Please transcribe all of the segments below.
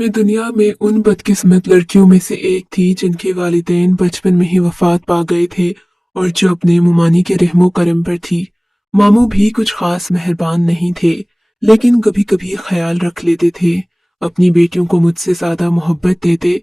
मैं दुनिया में उन बदकिस्मत लड़कियों में से एक थी जिनके वालिदैन बचपन में ही वफात पा गए थे और जो अपने मुमानी के रहमो करम पर थी। मामू भी कुछ खास मेहरबान नहीं थे, लेकिन कभी कभी ख्याल रख लेते थे। अपनी बेटियों को मुझसे ज्यादा मोहब्बत देते।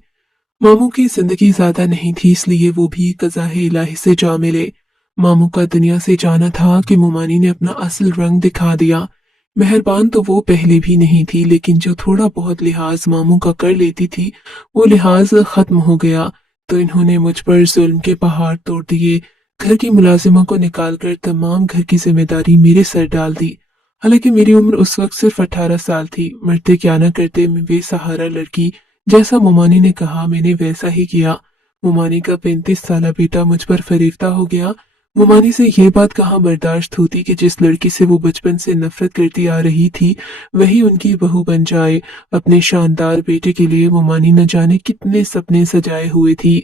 मामू की जिंदगी ज्यादा नहीं थी, इसलिए वो भी कज़ा-ए इलाही से जा मिले। मामू का दुनिया से जाना था कि मुमानी ने अपना असल रंग दिखा दिया। मेहरबान तो वो पहले भी नहीं थी, लेकिन जो थोड़ा बहुत लिहाज मामू का कर लेती थी वो लिहाज खत्म हो गया। तो इन्होंने मुझ पर जुल्म के पहाड़ तोड़ दिए। घर की मुलाजिमा को निकालकर तमाम घर की जिम्मेदारी मेरे सर डाल दी। हालांकि मेरी उम्र उस वक्त सिर्फ 18 साल थी। मरते क्या न करते मैं बेसहारा लड़की। जैसा मुमानी ने कहा मैंने वैसा ही किया। मुमानी का 35 साला बेटा मुझ पर फरेफ्ता हो गया। मुमानी से ये बात कहाँ बर्दाश्त होती कि जिस लड़की से वो बचपन से नफरत करती आ रही थी वही उनकी बहू बन जाए। अपने शानदार बेटे के लिए मुमानी न जाने कितने सपने सजाए हुए थी।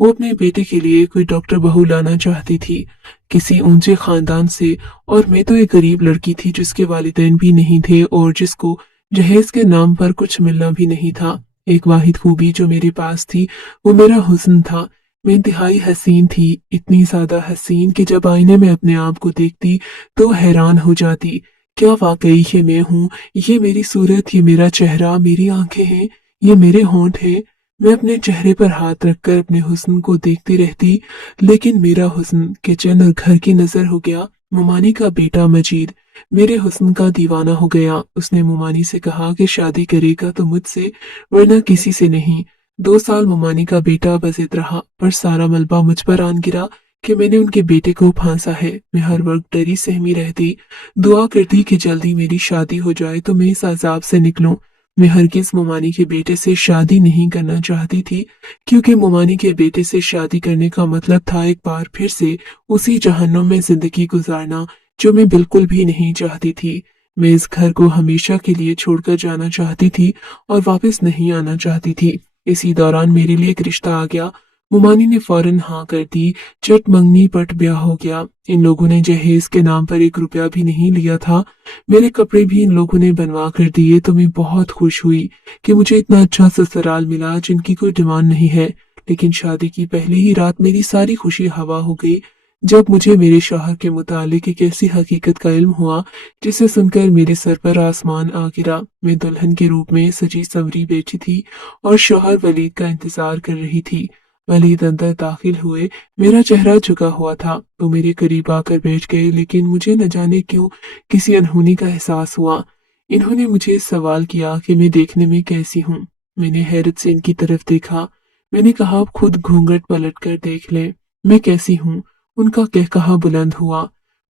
वो अपने बेटे के लिए कोई डॉक्टर बहू लाना चाहती थी, किसी ऊंचे खानदान से। और मैं तो एक गरीब लड़की थी जिसके वालिदैन भी नहीं थे और जिसको जहेज के नाम पर कुछ मिलना भी नहीं था। एक वाहिद खूबी जो मेरे पास थी वो मेरा हुस्न था। मैं इंतहाई हसीन थी, इतनी ज्यादा हसीन कि जब आईने में अपने आप को देखती तो हैरान हो जाती। क्या वाकई ये मैं हूँ? ये मेरी सूरत, ये मेरा चेहरा, मेरी आंखें हैं, ये मेरे होंठ हैं। मैं अपने चेहरे पर हाथ रखकर अपने हुस्न को देखती रहती, लेकिन मेरा हुस्न किचन और घर की नजर हो गया। मुमानी का बेटा मजीद मेरे हुस्न का दीवाना हो गया। उसने मुमानी से कहा कि शादी करेगा तो मुझसे, वरना किसी से नहीं। 2 साल मुमानी का बेटा बजिद रहा, पर सारा मलबा मुझ पर आन गिरा कि मैंने उनके बेटे को फांसा है। मैं हर वक्त डरी सहमी रहती, दुआ करती कि जल्दी मेरी शादी हो जाए तो मैं इस अजाब से निकलूं। मैं हरगिज मुमानी के बेटे से शादी नहीं करना चाहती थी, क्योंकि मुमानी के बेटे से शादी करने का मतलब था एक बार फिर से उसी जहन्नुम में जिंदगी गुजारना, जो मैं बिल्कुल भी नहीं चाहती थी। मैं इस घर को हमेशा के लिए छोड़कर जाना चाहती थी और वापस नहीं आना चाहती थी। इसी दौरान मेरे लिए एक रिश्ता आ गया। मुमानी ने फौरन हाँ कर दी। चट मंगनी पट ब्याह हो गया। इन लोगों ने जहेज के नाम पर 1 रुपया भी नहीं लिया था। मेरे कपड़े भी इन लोगों ने बनवा कर दिए, तो मैं बहुत खुश हुई कि मुझे इतना अच्छा ससुराल मिला जिनकी कोई डिमांड नहीं है। लेकिन शादी की पहली ही रात मेरी सारी खुशी हवा हो गई, जब मुझे मेरे शौहर के मुतालिक एक ऐसी हकीकत का इल्म हुआ जिसे सुनकर मेरे सर पर आसमान आ गिरा। मैं दुल्हन के रूप में सजी संवरी बैठी थी और शौहर वलीद का इंतजार कर रही थी। वलीद अंदर दाखिल हुए। मेरा चेहरा झुका हुआ था। वो मेरे करीब आकर बैठ गए, लेकिन मुझे न जाने क्यों किसी अनहोनी का एहसास हुआ। इन्होंने मुझे सवाल किया कि मैं देखने में कैसी हूँ। मैंने हैरत से इनकी तरफ देखा। मैंने कहा, आप खुद घूंघट पलट कर देख लें, मैं कैसी हूँ। उनका कहकहा बुलंद हुआ।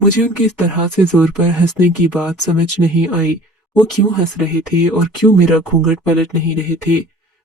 मुझे उनके इस तरह से जोर पर हंसने की बात समझ नहीं आई। वो क्यों हंस रहे थे और क्यों मेरा घूंघट पलट नहीं रहे थे?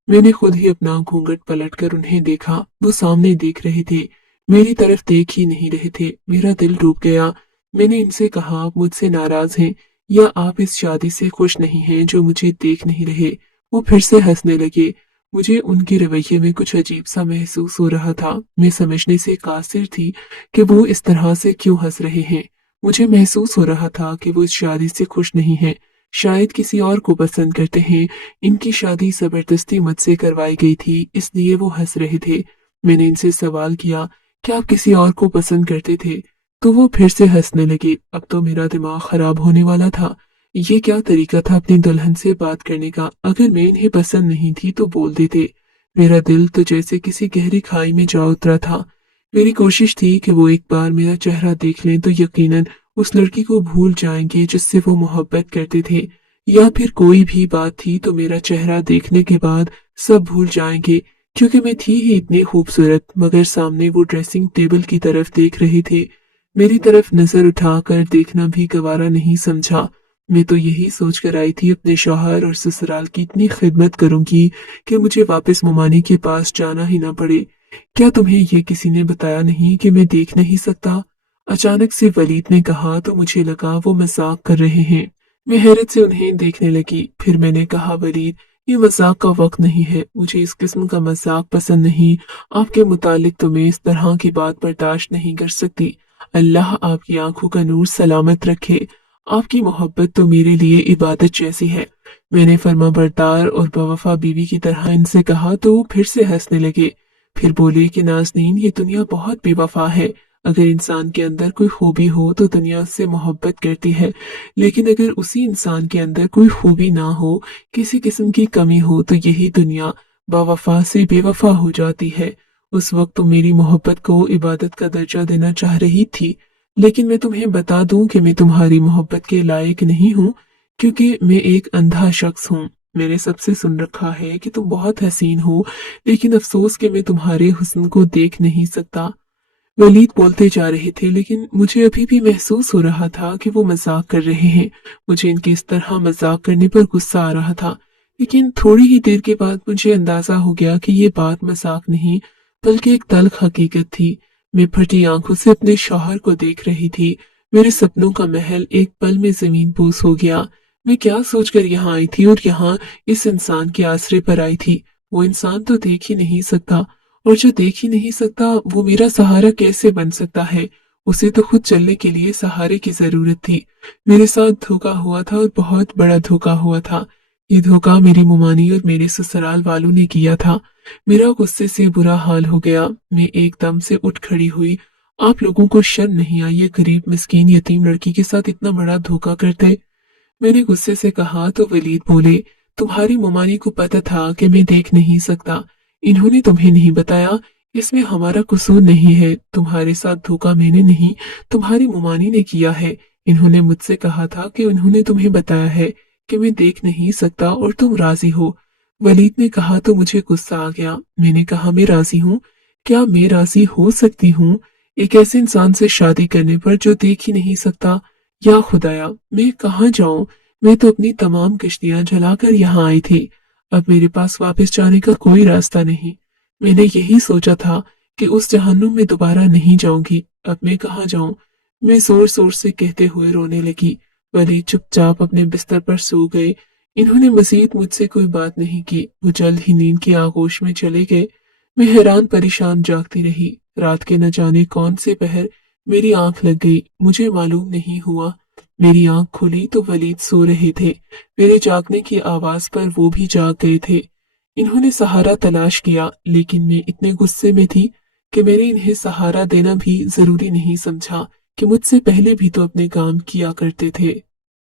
मैंने खुद ही अपना घूंघट पलटकर उन्हें देखा। वो सामने देख रहे थे, मेरी तरफ देख ही नहीं रहे थे। मेरा दिल डूब गया। मैंने इनसे कहा, आप मुझसे नाराज हैं या आप इस शादी से खुश नहीं हैं जो मुझे देख नहीं रहे? वो फिर से हंसने लगे। मुझे उनके रवैये में कुछ अजीब सा महसूस हो रहा था। मैं समझने से कासिर थी कि वो इस तरह से क्यों हंस रहे हैं। मुझे महसूस हो रहा था कि वो इस शादी से खुश नहीं हैं, शायद किसी और को पसंद करते हैं। इनकी शादी जबरदस्ती मुझसे करवाई गई थी, इसलिए वो हंस रहे थे। मैंने इनसे सवाल किया, क्या आप किसी और को पसंद करते थे? तो वो फिर से हंसने लगे। अब तो मेरा दिमाग खराब होने वाला था। ये क्या तरीका था अपनी दुल्हन से बात करने का? अगर मैं इन्हें पसंद नहीं थी तो बोल देते। मेरा दिल तो जैसे किसी गहरी खाई में जा उतरा था। मेरी कोशिश थी कि वो एक बार मेरा चेहरा देख लें तो यकीनन उस लड़की को भूल जाएंगे जिससे वो मोहब्बत करते थे, या फिर कोई भी बात थी तो मेरा चेहरा देखने के बाद सब भूल जाएंगे, क्योंकि मैं थी ही इतनी खूबसूरत। मगर सामने वो ड्रेसिंग टेबल की तरफ देख रहे थे। मेरी तरफ नजर उठाकर देखना भी गवारा नहीं समझा। मैं तो यही सोच कर आई थी अपने शौहर और ससुराल की इतनी खिदमत करूंगी कि मुझे वापस मुमानी के पास जाना ही ना पड़े। क्या तुम्हें ये किसी ने बताया नहीं कि मैं देख नहीं सकता? अचानक से वलीद ने कहा तो मुझे लगा वो मजाक कर रहे हैं। मैं हैरत से उन्हें देखने लगी। फिर मैंने कहा, वलीद, ये मजाक का वक्त नहीं है, मुझे इस किस्म का मजाक पसंद नहीं। आपके मुतालिक तो मैं इस तरह की बात बर्दाश्त नहीं कर सकती। अल्लाह आपकी आंखों का नूर सलामत रखे। आपकी मोहब्बत तो मेरे लिए इबादत जैसी है। मैंने फर्माबरदार और बेवफा बीवी की तरह इनसे कहा तो वो फिर से हंसने लगे। फिर बोले कि नाज़नीन, ये दुनिया बहुत बेवफा है। अगर इंसान के अंदर कोई खूबी हो तो दुनिया उससे मोहब्बत करती है, लेकिन अगर उसी इंसान के अंदर कोई खूबी ना हो, किसी किस्म की कमी हो, तो यही दुनिया बावफा से बेवफा हो जाती है। उस वक्त तुम मेरी मोहब्बत को इबादत का दर्जा देना चाह रही थी, लेकिन मैं तुम्हें बता दूं कि मैं तुम्हारी मोहब्बत के लायक नहीं हूँ, क्योंकि मैं एक अंधा शख्स हूँ। मैंने सबसे सुन रखा है कि तुम बहुत हसीन हो, लेकिन अफसोस कि मैं तुम्हारे हुस्न को देख नहीं सकता। वलीद बोलते जा रहे थे, लेकिन मुझे अभी भी महसूस हो रहा था कि वो मजाक कर रहे हैं। मुझे इनके इस तरह मजाक करने पर गुस्सा आ रहा था, लेकिन थोड़ी ही देर के बाद मुझे अंदाजा हो गया कि ये बात मजाक नहीं बल्कि एक तल्ख हकीकत थी। मैं फटी आंखों से अपने शौहर को देख रही थी। मेरे सपनों का महल एक पल में जमीन बोस हो गया। मैं क्या सोचकर यहाँ आई थी और यहाँ इस इंसान के आसरे पर आई थी। वो इंसान तो देख ही नहीं सकता, और जो देख ही नहीं सकता वो मेरा सहारा कैसे बन सकता है। उसे तो खुद चलने के लिए सहारे की जरूरत थी। मेरे साथ धोखा हुआ था और बहुत बड़ा धोखा हुआ था। ये धोखा मेरी मुमानी और मेरे ससुराल वालों ने किया था। मेरा गुस्से से बुरा हाल हो गया। मैं एकदम से उठ खड़ी हुई। आप लोगों को शर्म नहीं आई ये गरीब मिस्कीन यतीम लड़की के साथ इतना बड़ा धोखा करते? मैंने गुस्से से कहा तो वलीद बोले, तुम्हारी मुमानी को पता था कि मैं देख नहीं सकता। इन्होंने तुम्हें नहीं बताया। इसमें हमारा कसूर नहीं है। तुम्हारे साथ धोखा मैंने नहीं, तुम्हारी मुमानी ने किया है। इन्होंने मुझसे कहा था कि उन्होंने तुम्हें बताया है कि मैं देख नहीं सकता और तुम राजी हो। वलीद ने कहा तो मुझे गुस्सा आ गया। मैंने कहा, मैं राजी हूँ? क्या मैं राजी हो सकती हूँ एक ऐसे इंसान से शादी करने पर जो देख ही नहीं सकता? या खुदाया, मैं कहाँ जाऊं? मैं तो अपनी तमाम किश्तियां जलाकर यहाँ आई थी। अब मेरे पास वापस जाने का कोई रास्ता नहीं। मैंने यही सोचा था कि उस जहन्नुम में दोबारा नहीं जाऊंगी। अब मैं कहाँ जाऊं? मैं जोर जोर से कहते हुए रोने लगी। वली चुपचाप अपने बिस्तर पर सो गए। इन्होंने मजीद मुझसे कोई बात नहीं की। वो जल्द ही नींद की आगोश में चले गए। मैं हैरान परेशान जागती रही। रात के न जाने कौन से पहर मेरी आंख लग गई, मुझे मालूम नहीं हुआ। मेरी आंख खुली तो वलीद सो रहे थे। मेरे जागने की आवाज पर वो भी जाग गए थे। इन्होंने सहारा तलाश किया, लेकिन मैं इतने गुस्से में थी कि मैंने इन्हें सहारा देना भी जरूरी नहीं समझा कि मुझसे पहले भी तो अपने काम किया करते थे।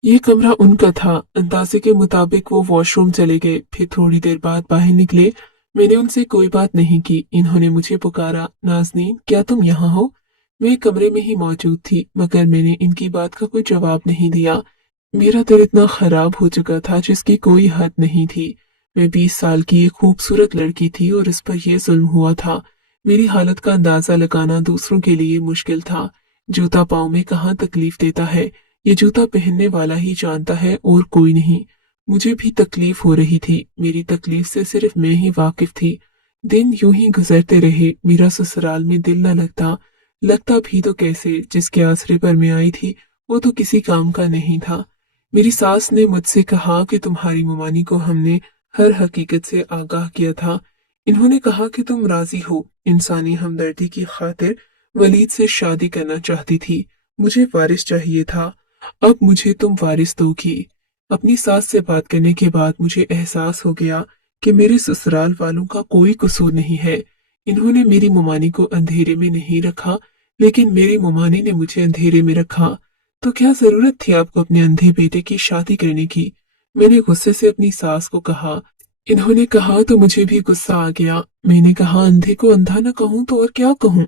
ये कमरा उनका था। अंदाजे के मुताबिक वो वॉशरूम चले गए, फिर थोड़ी देर बाद बाहर निकले। मैंने उनसे कोई बात नहीं की। इन्होंने मुझे पुकारा, नाज़नीन, क्या तुम यहाँ हो? मैं कमरे में ही मौजूद थी, मगर मैंने इनकी बात का कोई जवाब नहीं दिया। मेरा दिल इतना खराब हो चुका था जिसकी कोई हद नहीं थी। मैं 20 साल की एक खूबसूरत लड़की थी और इस पर यह जुल्म हुआ था। मेरी हालत का अंदाजा लगाना दूसरों के लिए मुश्किल था। जूता पाँव में कहाँ तकलीफ देता है, ये जूता पहनने वाला ही जानता है और कोई नहीं। मुझे भी तकलीफ हो रही थी। मेरी तकलीफ से सिर्फ मैं ही वाकिफ थी। दिन यूं ही गुजरते रहे। मेरा ससुराल में दिल न लगता। लगता भी तो कैसे, जिसके आसरे पर मैं आई थी वो तो किसी काम का नहीं था। मेरी सास ने मुझसे कहा कि तुम्हारी मुमानी को हमने हर हकीकत से आगाह किया था। इन्होंने कहा कि तुम राजी हो। इंसानी हमदर्दी की खातिर वलीद से शादी करना चाहती थी। मुझे वारिस चाहिए था। अब मुझे तुम वारिस दोगी। अपनी सास से बात करने के बाद मुझे एहसास हो गया कि मेरे ससुराल वालों का कोई कसूर नहीं है। इन्होंने मेरी मुमानी को अंधेरे में नहीं रखा, लेकिन मेरी मुमानी ने मुझे अंधेरे में रखा। तो क्या जरूरत थी आपको अपने अंधे बेटे की शादी करने की? मैंने गुस्से से अपनी सास को कहा। इन्होंने कहा तो मुझे भी गुस्सा आ गया। मैंने कहा, अंधे को अंधा न कहूं तो और क्या कहूं?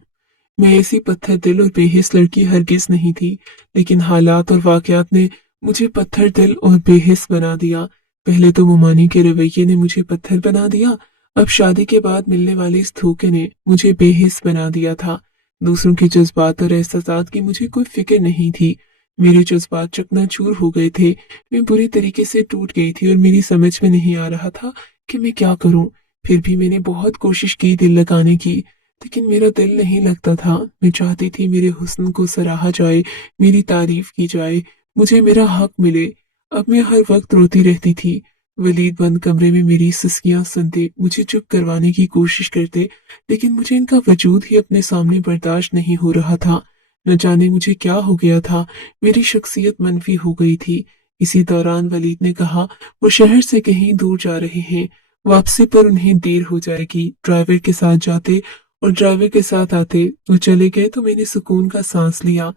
मैं ऐसी पत्थर दिल और बेहिस लड़की हरगिज नहीं थी, लेकिन हालात और वाकयात ने मुझे पत्थर दिल और बेहिस बना दिया। पहले तो मुमानी के रवैये ने मुझे पत्थर बना दिया, अब शादी के बाद मिलने वाले इस धोखे ने मुझे बेहिस बना दिया था। दूसरों के जज्बात और एहसासात की मुझे कोई फिक्र नहीं थी। मेरे जज्बात चकनाचूर हो गए थे। मैं बुरी तरीके से टूट गई थी और मेरी समझ में नहीं आ रहा था कि मैं क्या करूं। फिर भी मैंने बहुत कोशिश की दिल लगाने की, लेकिन मेरा दिल नहीं लगता था। मैं चाहती थी मेरे हुस्न को सराहा जाए, मेरी तारीफ की जाए, मुझे मेरा हक मिले। अब मैं हर वक्त रोती रहती थी। वलीद बंद कमरे में मेरी सिसकियां सुनते, मुझे चुप करवाने की कोशिश करते, लेकिन मुझे इनका वजूद ही अपने सामने बर्दाश्त नहीं हो रहा था। न जाने मुझे क्या हो गया था। मेरी शख्सियत मनफी हो गई थी। इसी दौरान वलीद ने कहा वो शहर से कहीं दूर जा रहे हैं, वापसी पर उन्हें देर हो जाएगी। ड्राइवर के साथ जाते और ड्राइवर के साथ आते। वो चले गए तो मैंने सुकून का सांस लिया।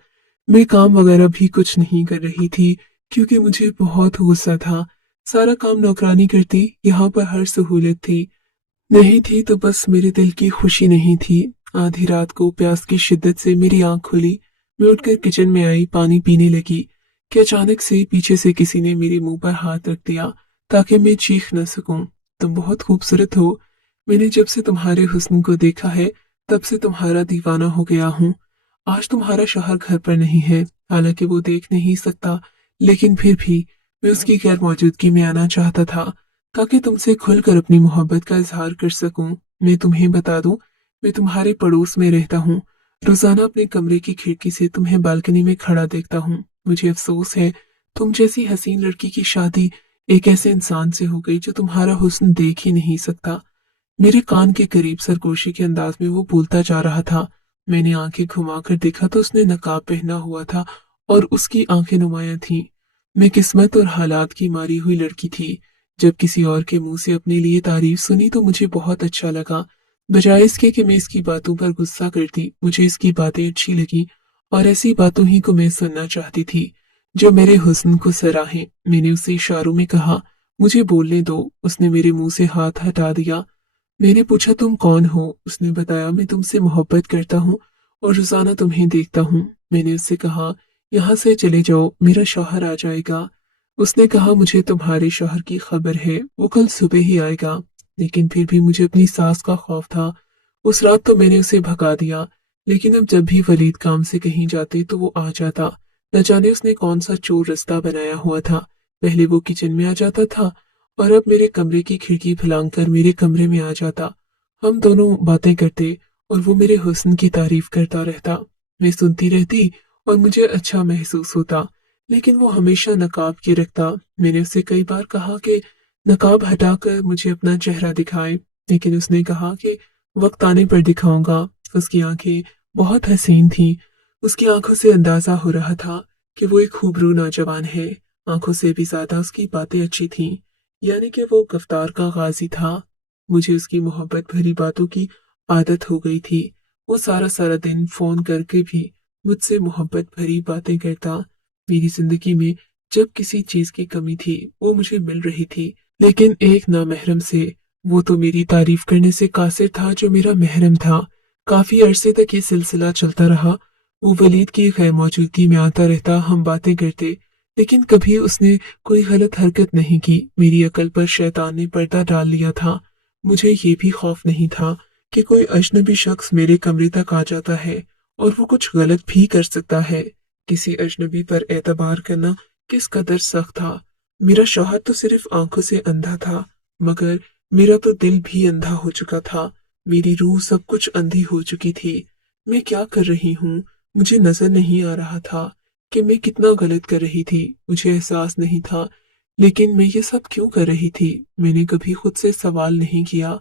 मैं काम वगैरह भी कुछ नहीं कर रही थी क्योंकि मुझे बहुत गुस्सा था। सारा काम नौकरानी करती, यहाँ पर हर सहूलत थी। नहीं थी तो बस मेरे दिल की खुशी नहीं थी। आधी रात को प्यास की शिद्दत से मेरी आंख खुली। मैं उठकर किचन में आई, पानी पीने लगी कि अचानक से पीछे से किसी ने मेरे मुंह पर हाथ रख दिया ताकि मैं चीख न सकूं। तुम बहुत खूबसूरत हो। मैंने जब से तुम्हारे हुस्न को देखा है तब से तुम्हारा दीवाना हो गया हूँ। आज तुम्हारा शौहर घर पर नहीं है, हालांकि वो देख नहीं सकता, लेकिन फिर भी मैं उसकी गैर मौजूदगी में आना चाहता था ताकि तुमसे खुलकर अपनी मोहब्बत का इजहार कर सकूं। मैं तुम्हें बता दूं, मैं तुम्हारे पड़ोस में रहता हूँ। रोजाना अपने कमरे की खिड़की से तुम्हें बालकनी में खड़ा देखता हूँ। मुझे अफसोस है तुम जैसी हसीन लड़की की शादी एक ऐसे इंसान से हो गई जो तुम्हारा हुस्न देख ही नहीं सकता। मेरे कान के करीब सरगोशी के अंदाज में वो बोलता जा रहा था। मैंने आंखें घुमाकर देखा तो उसने नकाब पहना हुआ था और उसकी आंखें नुमायां थीं। मैं किस्मत और हालात की मारी हुई लड़की थी। जब किसी और के मुंह से अपने लिए तारीफ सुनी तो मुझे बहुत अच्छा लगा। बजाय इसके कि मैं इसकी बातों पर गुस्सा करती, मुझे इसकी बातें अच्छी लगी और ऐसी बातों ही को मैं सुनना चाहती थी जो मेरे हुस्न को सराहें। मैंने उसे इशारों में कहा, मुझे बोलने दो। उसने मेरे मुंह से हाथ हटा दिया। मैंने पूछा, तुम कौन हो? उसने बताया, मैं तुमसे मोहब्बत करता हूँ और रोजाना तुम्हें देखता हूँ। मैंने उससे कहा, यहाँ से चले जाओ, मेरा शौहर आ जाएगा। उसने कहा, मुझे तुम्हारे शौहर की खबर है, वो कल सुबह ही आएगा। लेकिन फिर भी मुझे अपनी सास का खौफ था। उस रात तो मैंने उसे भगा दिया, लेकिन अब जब भी वलीद काम से कहीं जाते तो वो आ जाता। न जाने उसने कौन सा चोर रास्ता बनाया हुआ था। पहले वो किचन में आ जाता था और अब मेरे कमरे की खिड़की फैलाकर मेरे कमरे में आ जाता। हम दोनों बातें करते और वो मेरे हुस्न की तारीफ करता रहता। मैं सुनती रहती और मुझे अच्छा महसूस होता, लेकिन वो हमेशा नकाब के रखता। मैंने उससे कई बार कहा कि नकाब हटाकर मुझे अपना चेहरा दिखाए, लेकिन उसने कहा कि वक्त आने पर दिखाऊंगा। उसकी आंखें बहुत हसीन थीं। उसकी आंखों से अंदाजा हो रहा था कि वो एक खूबरू नौजवान है। आंखों से भी ज्यादा उसकी बातें अच्छी थीं, यानी कि वो गफ्तार का गाजी था। मुझे उसकी मोहब्बत भरी बातों की आदत हो गई थी। वो सारा सारा दिन फोन करके भी मुझसे मोहब्बत भरी बातें करता। मेरी जिंदगी में जब किसी चीज की कमी थी वो मुझे मिल रही थी, लेकिन एक नामहरम से। वो तो मेरी तारीफ करने से कासिर था जो मेरा महरम था। काफी अरसे तक ये सिलसिला चलता रहा। वो वलीद की गैर मौजूदगी में आता रहता, हम बातें करते, लेकिन कभी उसने कोई गलत हरकत नहीं की। मेरी अकल पर शैतान ने पर्दा डाल लिया था। मुझे ये भी खौफ नहीं था कि कोई अजनबी शख्स मेरे कमरे तक आ जाता है और वो कुछ गलत भी कर सकता है। किसी अजनबी पर एतबार करना किस कदर सख्त था। मेरा शौहर तो सिर्फ आंखों से अंधा था, मगर मेरा तो दिल भी अंधा हो चुका था। मेरी रूह सब कुछ अंधी हो चुकी थी। मैं क्या कर रही हूँ मुझे नजर नहीं आ रहा था कि मैं कितना गलत कर रही थी। मुझे एहसास नहीं था, लेकिन मैं ये सब क्यों कर रही थी मैंने कभी खुद से सवाल नहीं किया।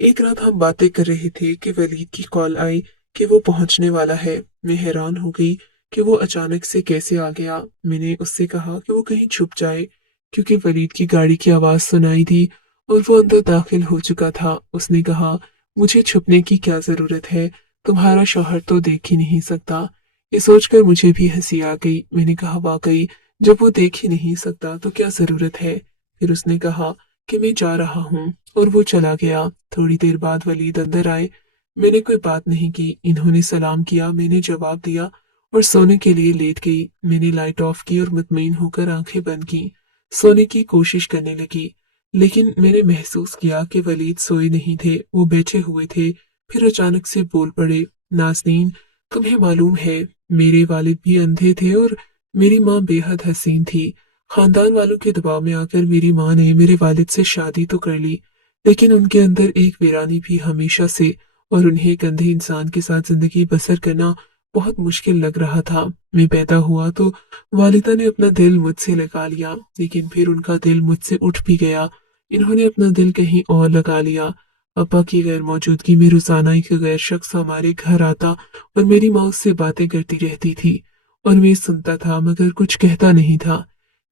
एक रात हम बातें कर रहे थे कि वलीद की कॉल आई कि वो पहुंचने वाला है। मैं हैरान हो गई कि वो अचानक से कैसे आ गया। मैंने उससे कहा कि वो कहीं छुप जाए, क्योंकि वलीद की गाड़ी की आवाज सुनाई दी और वो अंदर दाखिल हो चुका था। उसने कहा, मुझे छुपने की क्या जरूरत है, तुम्हारा शौहर तो देख ही नहीं सकता। ये सोचकर मुझे भी हंसी आ गई। मैंने कहा, वाकई जब वो देख ही नहीं सकता तो क्या जरूरत है। फिर उसने कहा कि मैं जा रहा हूँ और वो चला गया। थोड़ी देर बाद वलीद अंदर आए। मैंने कोई बात नहीं की। इन्होंने सलाम किया, मैंने जवाब दिया और सोने के लिए लेट गई। मैंने लाइट ऑफ की और मुतमईन होकर आंखें बंद की। सोने की कोशिश करने लगी, लेकिन मैंने महसूस किया कि वलीद सोए नहीं थे, वो बैठे हुए थे। फिर अचानक से बोल पड़े, नाज़नीन, तुम्हें मालूम है मेरे वालिद भी अंधे थे और मेरी माँ बेहद हसीन थी। खानदान वालों के दबाव में आकर मेरी माँ ने मेरे वालिद से शादी तो कर ली, लेकिन उनके अंदर एक वीरानी भी हमेशा से, और उन्हें एक अंधे इंसान के साथ जिंदगी बसर करना बहुत मुश्किल लग रहा था। मैं पैदा हुआ तो वालिदा ने अपना दिल मुझसे लगा लिया, लेकिन फिर उनका दिल मुझसे उठ भी गया। इन्होंने अपना दिल कहीं और लगा लिया। अब्बा की गैर मौजूदगी में रोजाना एक गैर शख्स हमारे घर आता और मेरी माँ उससे बातें करती रहती थी और मैं सुनता था मगर कुछ कहता नहीं था।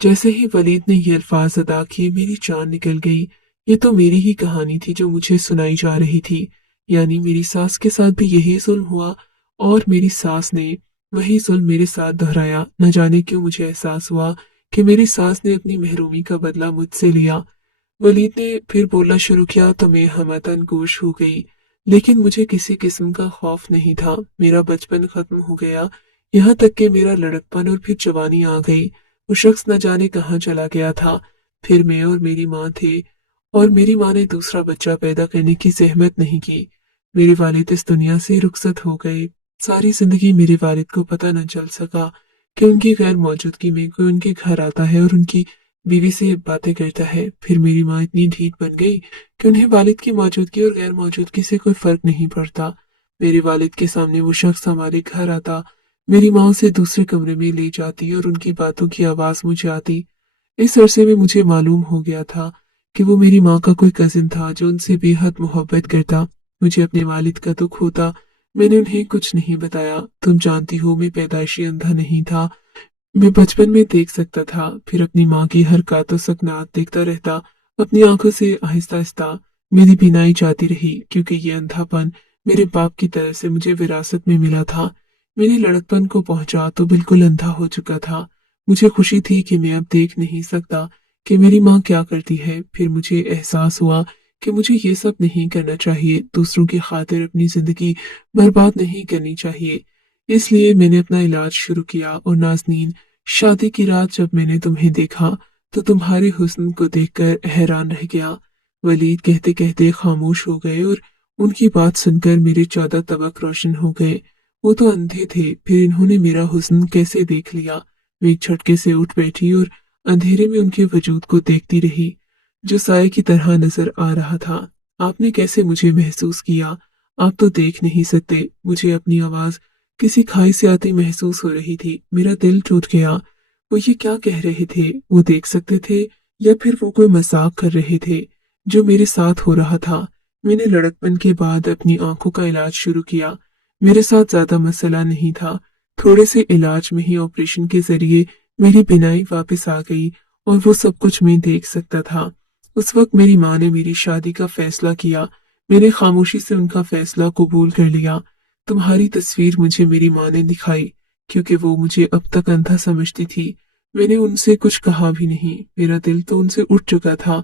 जैसे ही वलीद ने ये अल्फाज अदा किए मेरी जान निकल गई। ये तो मेरी ही कहानी थी जो मुझे सुनाई जा रही थी। यानी मेरी सास के साथ भी यही जुल्म हुआ और मेरी सास ने वही जुल्म मेरे साथ दोहराया। न जाने क्यों मुझे एहसास हुआ कि मेरी सास ने अपनी महरूमी का बदला मुझसे लिया। वलीद ने फिर बोलना शुरू किया तो मैं हमतन गोश हो गई। लेकिन मुझे किसी किस्म का खौफ नहीं था। मेरा बचपन खत्म हो गया, यहाँ तक कि मेरा लड़कपन और फिर जवानी आ गई। वो शख्स न जाने कहाँ चला गया था। फिर मैं और मेरी माँ थे और मेरी माँ ने दूसरा बच्चा पैदा करने की जहमत नहीं की। मेरे वालिद इस दुनिया से रुखसत हो गए। सारी जिंदगी मेरे वालिद को पता न चल सका कि उनकी गैर मौजूदगी में कोई उनके घर आता है और उनकी बीवी से बातें करता है। फिर मेरी माँ इतनी ढीठ बन गई कि उन्हें वालिद की मौजूदगी और गैर मौजूदगी से कोई फर्क नहीं पड़ता। मेरे वालिद के सामने वो शख्स हमारे घर आता, मेरी माँ उसे दूसरे कमरे में ले जाती और उनकी बातों की आवाज मुझे आती। इस अरसे में मुझे मालूम हो गया था कि वो मेरी माँ का कोई कजिन था जो उनसे बेहद मोहब्बत करता। मुझे अपने वालिद का दुख होता। मैंने उन्हें कुछ नहीं बताया। तुम जानती हो मैं पैदाइशी अंधा नहीं था। मैं बचपन में देख सकता था, फिर अपनी माँ की हरकत और सकनात देखता रहता। अपनी आंखों से आहिस्ता आहिस्ता मेरी बीनाई जाती रही, क्योंकि ये अंधापन मेरे बाप की तरफ से मुझे विरासत में मिला था। मेरे लड़कपन को पहुंचा तो बिल्कुल अंधा हो चुका था। मुझे खुशी थी कि मैं अब देख नहीं सकता कि मेरी माँ क्या करती है। फिर मुझे एहसास हुआ कि मुझे ये सब नहीं करना चाहिए। दूसरों की खातिर अपनी जिंदगी बर्बाद नहीं करनी चाहिए। इसलिए मैंने अपना इलाज शुरू किया। और नाज़नीन, शादी की रात जब मैंने तुम्हें देखा तो तुम्हारे हुस्न को देखकर हैरान रह गया। वलीद कहते कहते खामोश हो गए और उनकी बात सुनकर मेरे 14 तबक रोशन हो गए। वो तो अंधे थे, फिर इन्होंने मेरा हुस्न कैसे देख लिया। मैं एक झटके से उठ बैठी और अंधेरे में उनके वजूद को देखती रही, जो साए की तरह नजर आ रहा था। आपने कैसे मुझे महसूस किया? आप तो देख नहीं सकते। मुझे अपनी आवाज किसी खाई से आती महसूस हो रही थी। मेरा दिल टूट गया। वो ये क्या कह रहे थे? वो देख सकते थे या फिर वो कोई मजाक कर रहे थे जो मेरे साथ हो रहा था? मैंने लड़कपन के बाद अपनी आंखों का इलाज शुरू किया। मेरे साथ ज्यादा मसला नहीं था। थोड़े से इलाज में ही ऑपरेशन के जरिए मेरी बीनाई वापस आ गई और वो सब कुछ मैं देख सकता था। उस वक्त मेरी माँ ने मेरी शादी का फैसला किया। मैंने खामोशी से उनका फैसला कबूल कर लिया। तुम्हारी तस्वीर मुझे मेरी माँ ने दिखाई, क्योंकि वो मुझे अब तक अंधा समझती थी। मैंने उनसे कुछ कहा भी नहीं। मेरा दिल तो उनसे उठ चुका था।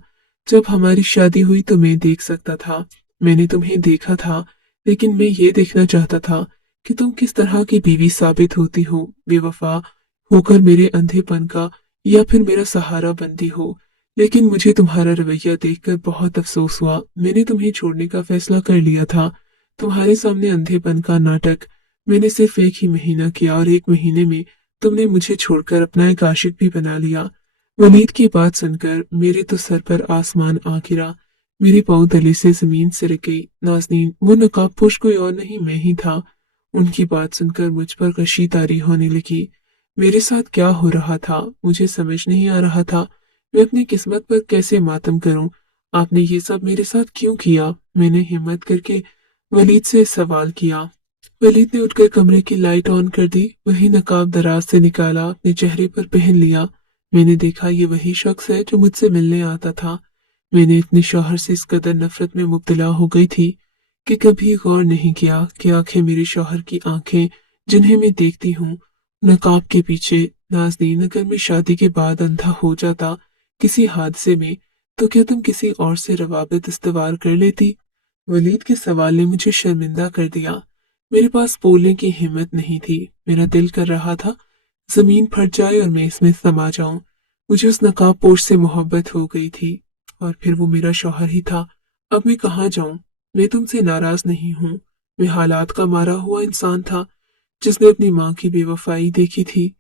जब हमारी शादी हुई तो मैं देख सकता था। मैंने तुम्हें देखा था, लेकिन मैं ये देखना चाहता था कि तुम किस तरह की बीवी साबित होती हो, बेवफा होकर मेरे अंधेपन का या फिर मेरा सहारा बनती हो। लेकिन मुझे तुम्हारा रवैया देखकर बहुत अफसोस हुआ। मैंने तुम्हें छोड़ने का फैसला कर लिया था। तुम्हारे सामने अंधेपन का नाटक मैंने सिर्फ एक ही महीना किया और एक महीने में तुमने मुझे छोड़कर अपना एक आशिक भी बना लिया। वलीद की बात सुनकर मेरे तो सर पर आसमान आ गिरा। मेरी पाँव तले से जमीन सिरक गई। नाज़नीन, वो नकाबपोश कोई और नहीं, मैं ही था। उनकी बात सुनकर मुझ पर कशी तारी होने लगी। मेरे साथ क्या हो रहा था मुझे समझ नहीं आ रहा था। मैं अपनी किस्मत पर कैसे मातम करूं? आपने ये सब मेरे साथ क्यों किया? मैंने हिम्मत करके वलीद से सवाल किया। वलीद ने उठकर कमरे की लाइट ऑन कर दी। वही नकाब दराज से निकाला, अपने चेहरे पर पहन लिया। मैंने देखा ये वही शख्स है जो मुझसे मिलने आता था। मैंने अपने शौहर से इस कदर नफरत में मुब्तला हो गई थी कि कभी गौर नहीं किया कि आंखें मेरे शौहर की आंखें जिन्हें मैं देखती हूँ नकाब के पीछे। नाज़नीन, अगर मैं शादी के बाद अंधा हो जाता किसी हादसे में, तो क्या तुम किसी और से रवाबित इस्तवार कर लेती? वलीद के सवाल ने मुझे शर्मिंदा कर दिया। मेरे पास बोलने की हिम्मत नहीं थी। मेरा दिल कर रहा था जमीन फट जाए और मैं इसमें समा जाऊं। मुझे उस नकाबपोश से मोहब्बत हो गई थी और फिर वो मेरा शौहर ही था। अब मैं कहाँ जाऊं? मैं तुमसे नाराज नहीं हूँ। मैं हालात का मारा हुआ इंसान था जिसने अपनी माँ की बेवफाई देखी थी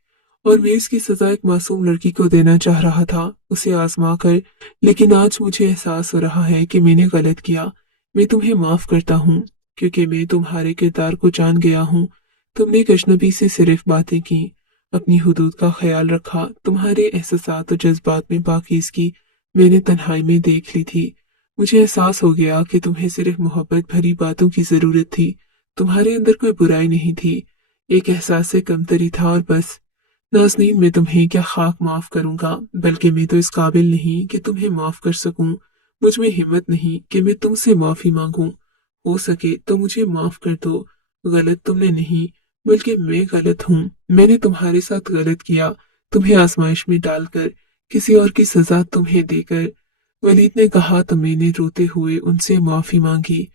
और मैं इसकी सजा एक मासूम लड़की को देना चाह रहा था, उसे आजमा कर। लेकिन आज मुझे एहसास हो रहा है कि मैंने गलत किया। मैं तुम्हें माफ करता हूँ, क्योंकि मैं तुम्हारे किरदार को जान गया हूँ। तुमने एक अजनबी से सिर्फ बातें की, अपनी हुदूद का ख्याल रखा। तुम्हारे एहसासात और जज्बात में पाकीज़गी मैंने तन्हाई में देख ली थी। मुझे एहसास हो गया कि तुम्हें सिर्फ मोहब्बत भरी बातों की जरूरत थी। तुम्हारे अंदर कोई बुराई नहीं थी, एक एहसास से कमतरी था और बस। नाज़नीन, मैं तुम्हें क्या खाक माफ करूंगा, बल्कि मैं तो इस काबिल नहीं कि तुम्हें माफ कर सकूं। मुझ में हिम्मत नहीं कि मैं तुमसे माफी मांगूं। हो सके तो मुझे माफ कर दो। गलत तुमने नहीं, बल्कि मैं गलत हूँ। मैंने तुम्हारे साथ गलत किया, तुम्हें आजमाइश में डालकर, किसी और की सजा तुम्हें देकर। वलीद ने कहा तो मैंने रोते हुए उनसे माफी मांगी।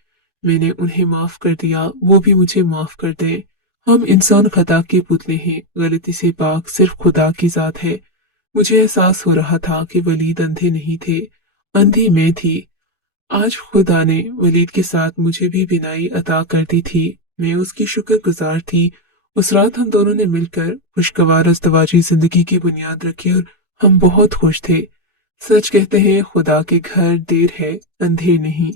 मैंने उन्हें माफ कर दिया, वो भी मुझे माफ कर दें। हम इंसान खता के पुतले हैं, गलती से पाक सिर्फ खुदा की जात है। मुझे एहसास हो रहा था कि वलीद अंधे नहीं थे, अंधी मैं थी। आज खुदा ने वलीद के साथ मुझे भी बिनाई अता कर दी थी। मैं उसकी शुक्रगुजार थी। उस रात हम दोनों ने मिलकर खुशगवार अज़दवाजी जिंदगी की बुनियाद रखी और हम बहुत खुश थे। सच कहते हैं, खुदा के घर देर है, अंधेर नहीं।